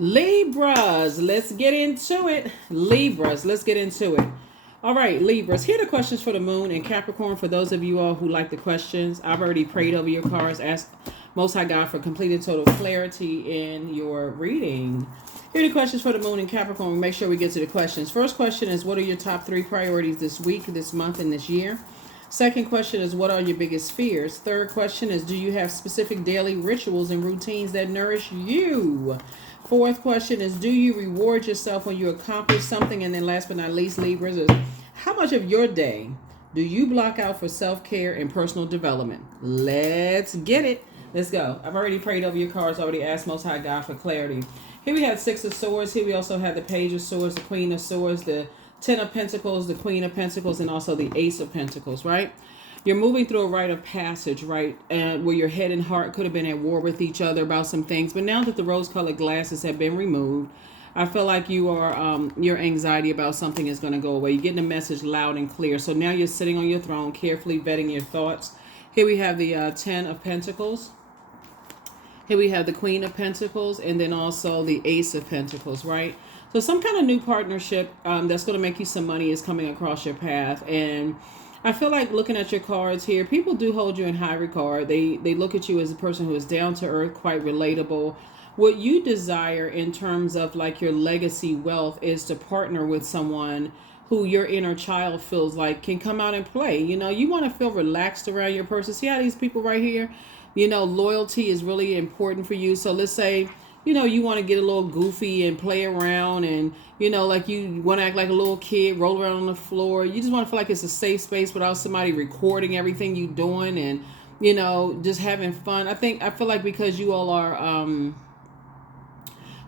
Libras, let's get into it. Libras, let's get into it. All right, Libras, here are the questions for the moon and Capricorn. For those of you all who like the questions, I've already prayed over your cards, asked Most High God for complete and total clarity in your reading. Here are the questions for the moon and Capricorn. Make sure we get to the questions. First question is, what are your top 3 priorities this week, this month, and this year? Second question is, what are your biggest fears? Third question is, do you have specific daily rituals and routines that nourish you? Fourth question is, do you reward yourself when you accomplish something? And then last but not least, Libras, is how much of your day do you block out for self-care and personal development? Let's get it. Let's go. I've already prayed over your cards, already asked Most High God for clarity. Here we have 6 of Swords. Here we also have the Page of Swords, the Queen of Swords, the 10 of Pentacles, the Queen of Pentacles, and also the Ace of Pentacles, right? You're moving through a rite of passage, right? Where your head and heart could have been at war with each other about some things. But now that the rose-colored glasses have been removed, I feel like you are, your anxiety about something is going to go away. You're getting a message loud and clear. So now you're sitting on your throne, carefully vetting your thoughts. Here we have the 10 of Pentacles. Here we have the Queen of Pentacles, and then also the Ace of Pentacles, right? So some kind of new partnership that's going to make you some money is coming across your path. And I feel like looking at your cards here, people do hold you in high regard. They look at you as a person who is down to earth, quite relatable. What you desire in terms of like your legacy wealth is to partner with someone who your inner child feels like can come out and play. You know, you want to feel relaxed around your person. See how these people right here, you know, loyalty is really important for you. So let's say, you know, you want to get a little goofy and play around and, you know, like you want to act like a little kid, roll around on the floor. You just want to feel like it's a safe space without somebody recording everything you're doing and, you know, just having fun. I feel like because you all are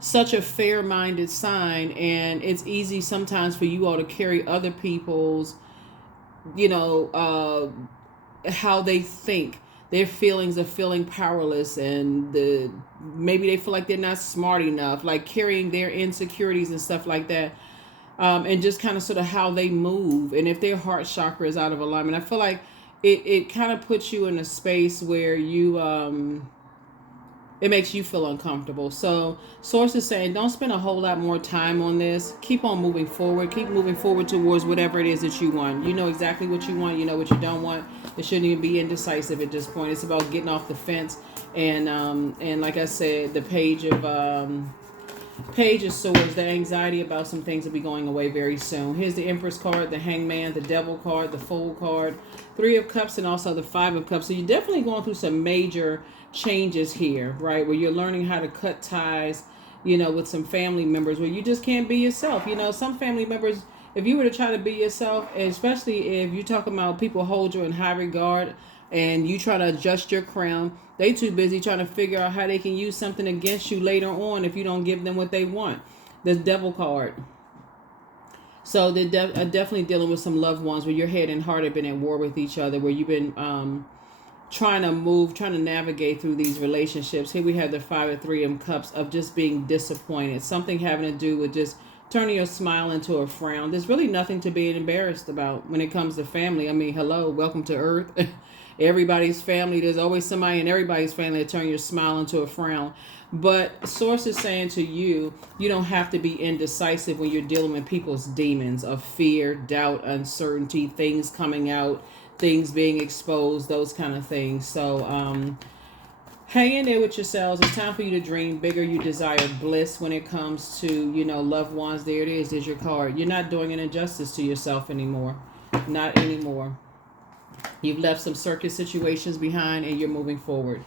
such a fair-minded sign, and it's easy sometimes for you all to carry other people's, you know, how they think. Their feelings of feeling powerless, and maybe they feel like they're not smart enough, like carrying their insecurities and stuff like that, and just kind of sort of how they move, and if their heart chakra is out of alignment. I feel like it kind of puts you in a space where you it makes you feel uncomfortable. So source is saying don't spend a whole lot more time on this. Keep on moving forward. Keep moving forward towards whatever it is that you want. You know exactly what you want. You know what you don't want. It shouldn't even be indecisive at this point. It's about getting off the fence. And like I said, the Page of Swords, the anxiety about some things will be going away very soon. Here's the Empress card, the Hangman, the Devil card, the Fool card, 3 of Cups, and also the 5 of Cups. So you're definitely going through some major changes here, right? Where you're learning how to cut ties, you know, with some family members where you just can't be yourself. You know, some family members, if you were to try to be yourself, especially if you're talking about people hold you in high regard and you try to adjust your crown, they too busy trying to figure out how they can use something against you later on if you don't give them what they want. The Devil card. So they're definitely dealing with some loved ones where your head and heart have been at war with each other, where you've been trying to navigate through these relationships. Here we have the 5 of 3 of Cups of just being disappointed. Something having to do with just turning your smile into a frown. There's really nothing to be embarrassed about when it comes to family. I mean, hello, welcome to Earth. Everybody's family. There's always somebody in everybody's family to turn your smile into a frown. But source is saying to you, you don't have to be indecisive when you're dealing with people's demons of fear, doubt, uncertainty, things coming out, things being exposed, those kind of things. So hang in there with yourselves. It's time for you to dream bigger. You desire bliss when it comes to, you know, loved ones. There it is. There's your card. You're not doing an injustice to yourself anymore. Not anymore. You've left some circus situations behind and you're moving forward.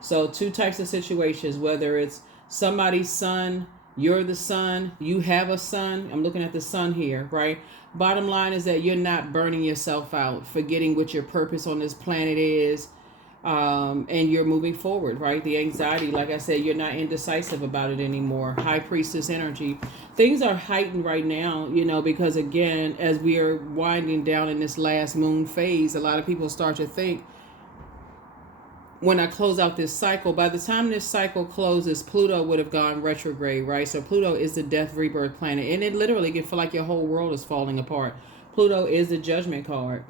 So 2 types of situations, whether it's somebody's son, you're the son, you have a son. I'm looking at the son here, right? Bottom line is that you're not burning yourself out, forgetting what your purpose on this planet is, and you're moving forward, right? The anxiety, like I said, you're not indecisive about it anymore. High Priestess energy. Things are heightened right now, you know, because again, as we are winding down in this last moon phase, a lot of people start to think, when I close out this cycle, by the time this cycle closes, Pluto would have gone retrograde, right? So Pluto is the death rebirth planet, and it literally can feel like your whole world is falling apart. Pluto is the Judgment card.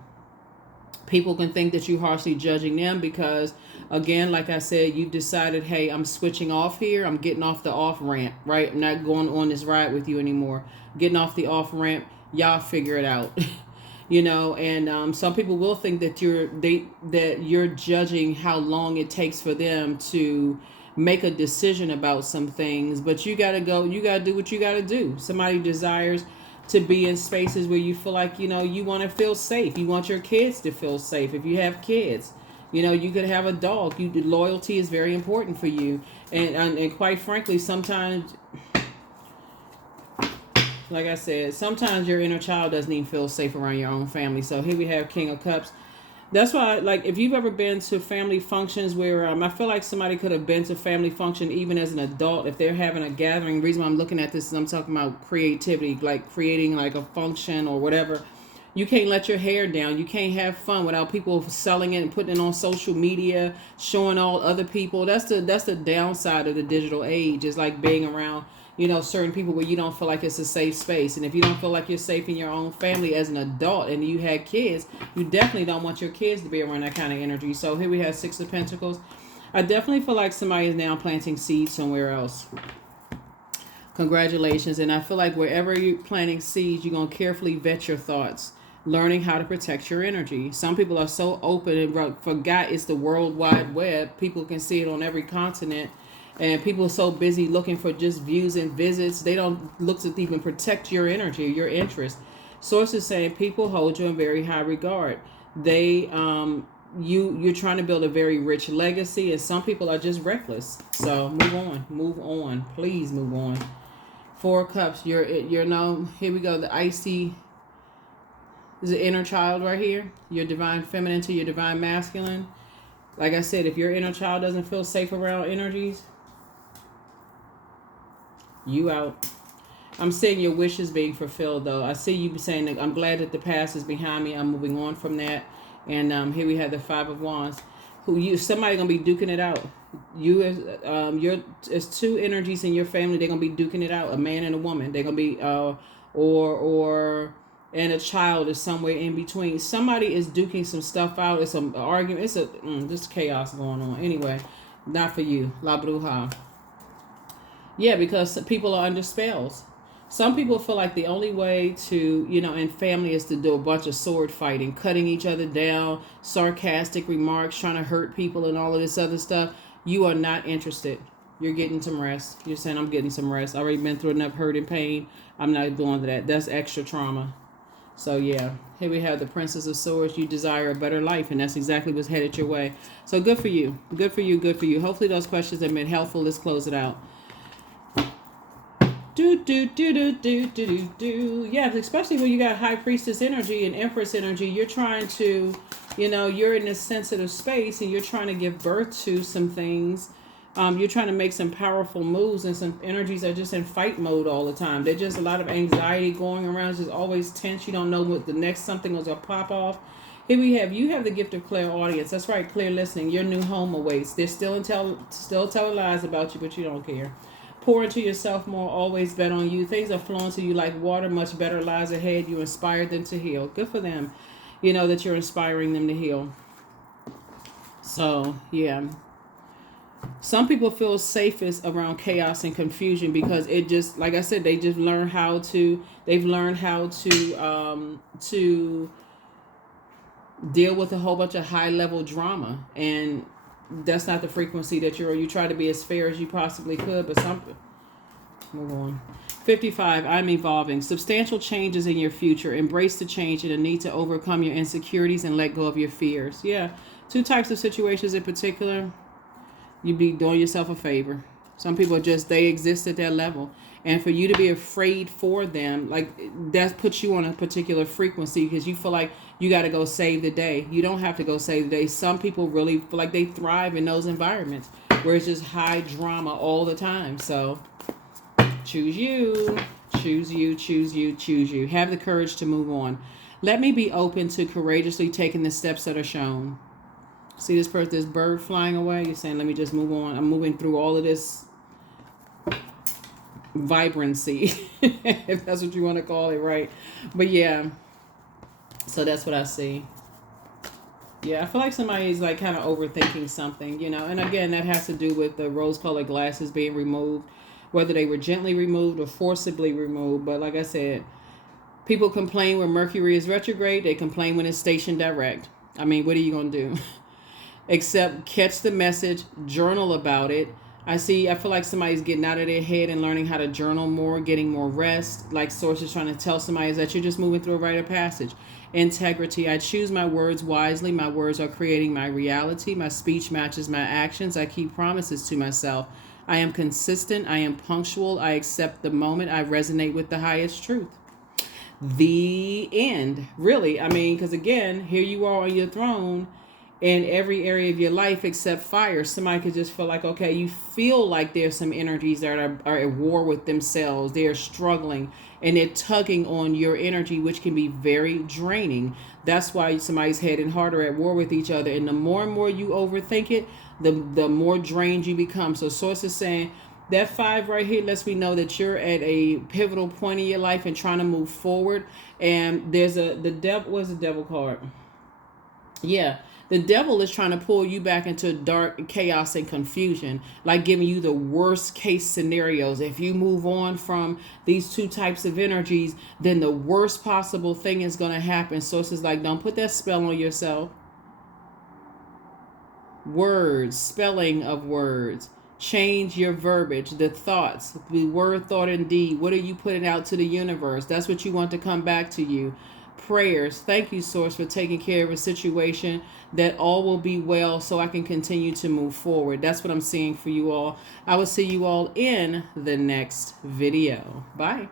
People can think that you're harshly judging them because, again, like I said, you've decided, hey, I'm switching off here. I'm getting off the off ramp, right? I'm not going on this ride with you anymore. Getting off the off ramp. Y'all figure it out. And some people will think that you're judging how long it takes for them to make a decision about some things, but you gotta do what you gotta do. Somebody desires to be in spaces where you feel like, you want to feel safe. You want your kids to feel safe. If you have kids, you could have a dog. Loyalty is very important for you. And quite frankly, sometimes, like I said, sometimes your inner child doesn't even feel safe around your own family. So here we have King of Cups. That's why, like, if you've ever been to family functions where I feel like somebody could have been to family function even as an adult, if they're having a gathering. The reason why I'm looking at this is I'm talking about creativity, like creating like a function or whatever. You can't let your hair down. You can't have fun without people selling it and putting it on social media, showing all other people. That's the downside of the digital age. Is like being around certain people where you don't feel like it's a safe space. And if you don't feel like you're safe in your own family as an adult and you had kids, you definitely don't want your kids to be around that kind of energy. So here we have Six of Pentacles. I definitely feel like somebody is now planting seeds somewhere else. Congratulations. And I feel like wherever you're planting seeds, you're going to carefully vet your thoughts, learning how to protect your energy. Some people are so open and forgot it's the World Wide Web. People can see it on every continent. And people are so busy looking for just views and visits. They don't look to even protect your energy, your interest. Sources saying people hold you in very high regard. You're trying to build a very rich legacy, and some people are just reckless. So move on, please move on. Four of Cups. You're here we go. The icy is the inner child right here. Your divine feminine to your divine masculine. Like I said, if your inner child doesn't feel safe around energies, you out. I'm seeing your wishes being fulfilled, though. I see you saying that I'm glad that the past is behind me. I'm moving on from that. And here we have the Five of Wands. Somebody gonna be duking it out. There's two energies in your family. They're gonna be duking it out. A man and a woman. They're gonna be and a child is somewhere in between. Somebody is duking some stuff out. It's an argument. It's just chaos going on. Anyway, not for you, La Bruja. Yeah, because people are under spells. Some people feel like the only way to, in family is to do a bunch of sword fighting, cutting each other down, sarcastic remarks, trying to hurt people and all of this other stuff. You are not interested. You're getting some rest. You're saying, I'm getting some rest. I've already been through enough hurt and pain. I'm not doing that. That's extra trauma. So, yeah, here we have the Princess of Swords. You desire a better life, and that's exactly what's headed your way. So good for you. Good for you. Good for you. Hopefully those questions have been helpful. Let's close it out. Yeah, especially when you got High Priestess energy and Empress energy, you're trying to, you're in this sensitive space and you're trying to give birth to some things. You're trying to make some powerful moves, and some energies are just in fight mode all the time. There's just a lot of anxiety going around. It's just always tense. You don't know what the next something was going to pop off. Here we have, you have the gift of clairaudience. That's right, clear listening. Your new home awaits. They're still telling lies about you, but you don't care. Pour into yourself more, always bet on you. Things are flowing to you like water, much better lies ahead. You inspired them to heal. Good for them, that you're inspiring them to heal. So, yeah. Some people feel safest around chaos and confusion because it just, like I said, they've learned how to deal with a whole bunch of high level drama, and that's not the frequency that you try to be as fair as you possibly could, but something. Move on. 55, I'm evolving. Substantial changes in your future. Embrace the change and the need to overcome your insecurities and let go of your fears. Yeah. Two types of situations in particular, you'd be doing yourself a favor. Some people they exist at that level. And for you to be afraid for them, like that puts you on a particular frequency because you feel like you got to go save the day. You don't have to go save the day. Some people really feel like they thrive in those environments where it's just high drama all the time. So choose you, choose you, choose you, choose you. Have the courage to move on. Let me be open to courageously taking the steps that are shown. See this bird flying away? You're saying, let me just move on. I'm moving through all of this vibrancy, if that's what you want to call it, right? But yeah, so that's what I see. Yeah, I feel like somebody's like kind of overthinking something, you know. And again, that has to do with the rose-colored glasses being removed, whether they were gently removed or forcibly removed. But like I said, people complain when Mercury is retrograde. They complain when it's stationed direct. I mean, what are you gonna do? Except catch the message, journal about it. I feel like somebody's getting out of their head and learning how to journal more, getting more rest. Like Source is trying to tell somebody is that you're just moving through a rite of passage. Integrity. I choose my words wisely. My words are creating my reality. My speech matches my actions. I keep promises to myself. I am consistent. I am punctual. I accept the moment. I resonate with the highest truth. The end. Really. I mean, because again, here you are on your throne in every area of your life except fire. Somebody could just feel like, okay, you feel like there's some energies that are at war with themselves. They're struggling and they're tugging on your energy, which can be very draining. That's why somebody's head and heart are at war with each other. And the more you overthink it, the more drained you become. So Source is saying, that 5 right here lets me know that you're at a pivotal point in your life and trying to move forward. And there's the devil. What's the devil card? Yeah, the devil is trying to pull you back into dark chaos and confusion, like giving you the worst case scenarios. If you move on from these two types of energies, then the worst possible thing is going to happen. So it's just like, don't put that spell on yourself. Words, spelling of words. Change your verbiage, the thoughts, the word, thought, and deed. What are you putting out to the universe? That's what you want to come back to you. Prayers. Thank you, Source, for taking care of a situation, that all will be well so I can continue to move forward. That's what I'm seeing for you all. I will see you all in the next video. Bye.